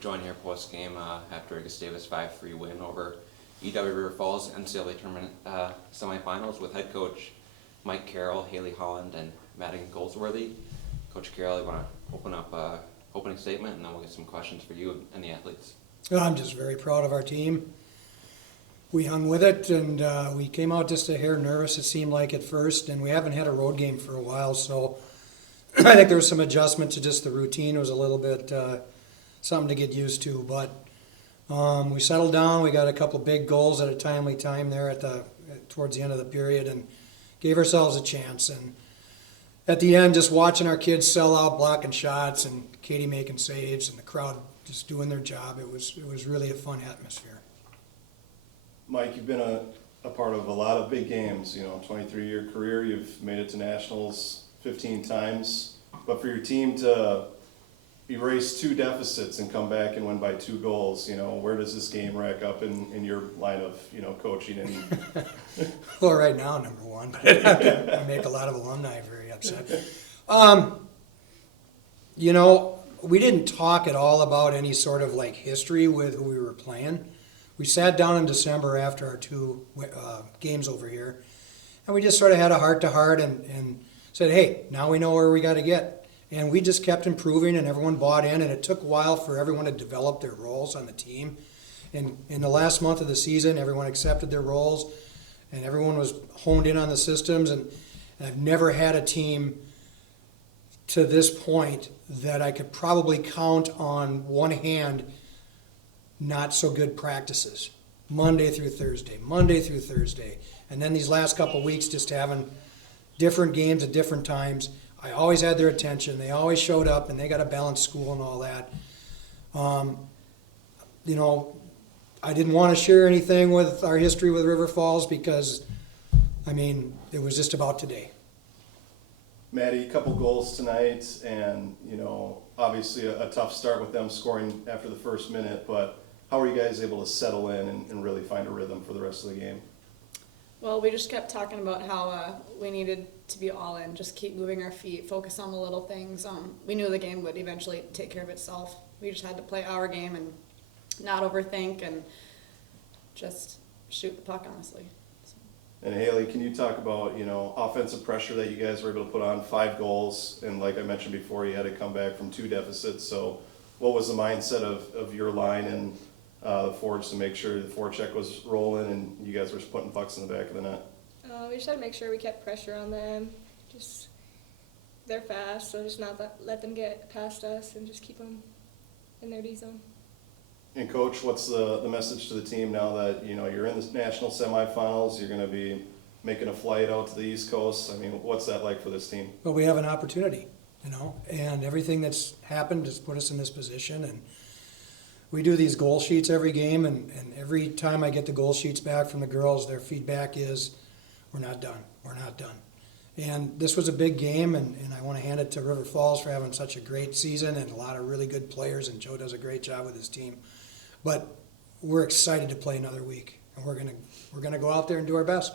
joined here post-game after a Gustavus 5-3 win over EW River Falls NCAA Tournament semifinals with head coach Mike Carroll, Hailey, Holland, and Madigan, Goldsworthy. Coach Carroll, I want to open up opening statement, and then we'll get some questions for you and the athletes. I'm just very proud of our team. We hung with it, and we came out just a hair nervous, it seemed like at first, and we haven't had a road game for a while, so I think there was some adjustment to just the routine. It was a little bit something to get used to, but we settled down. We got a couple big goals at a timely time there towards the end of the period and gave ourselves a chance. And at the end, just watching our kids sell out, blocking shots, and Katie making saves, and the crowd just doing their job, it was really a fun atmosphere. Mike, you've been a part of a lot of big games, 23-year career. You've made it to nationals 15 times. But for your team to erase 2 deficits and come back and win by 2 goals, where does this game rack up in your line of, coaching? And Well, right now, number one, but I make a lot of alumni very upset. We didn't talk at all about any sort of history with who we were playing. We sat down in December after our 2 games over here, and we just sort of had a heart-to-heart and said, hey, now we know where we got to get. And we just kept improving, and everyone bought in, and it took a while for everyone to develop their roles on the team. And in the last month of the season, everyone accepted their roles, and everyone was honed in on the systems. And I've never had a team to this point that I could probably count on one hand not so good practices, Monday through Thursday, and then these last couple of weeks just having different games at different times. I always had their attention. They always showed up, and they got a balanced school and all that. I didn't want to share anything with our history with River Falls because, it was just about today. Maddie, a couple goals tonight, and, obviously a tough start with them scoring after the first minute, but how were you guys able to settle in and really find a rhythm for the rest of the game? Well, we just kept talking about how we needed to be all in, just keep moving our feet, focus on the little things. We knew the game would eventually take care of itself. We just had to play our game and not overthink and just shoot the puck, honestly. So. And Hailey, can you talk about, offensive pressure that you guys were able to put on 5 goals, and like I mentioned before, you had to come back from 2 deficits. So what was the mindset of your line and the forwards to make sure the forecheck was rolling and you guys were putting pucks in the back of the net? We just had to make sure we kept pressure on them. Just they're fast, so just not let them get past us and just keep them in their D zone. And Coach, what's the message to the team now that you're in the national semifinals? You're going to be making a flight out to the East Coast. What's that like for this team? Well, we have an opportunity, and everything that's happened has put us in this position. And we do these goal sheets every game, and every time I get the goal sheets back from the girls, their feedback is, we're not done. And this was a big game, and I want to hand it to River Falls for having such a great season and a lot of really good players, and Joe does a great job with his team. But we're excited to play another week, and we're gonna go out there and do our best.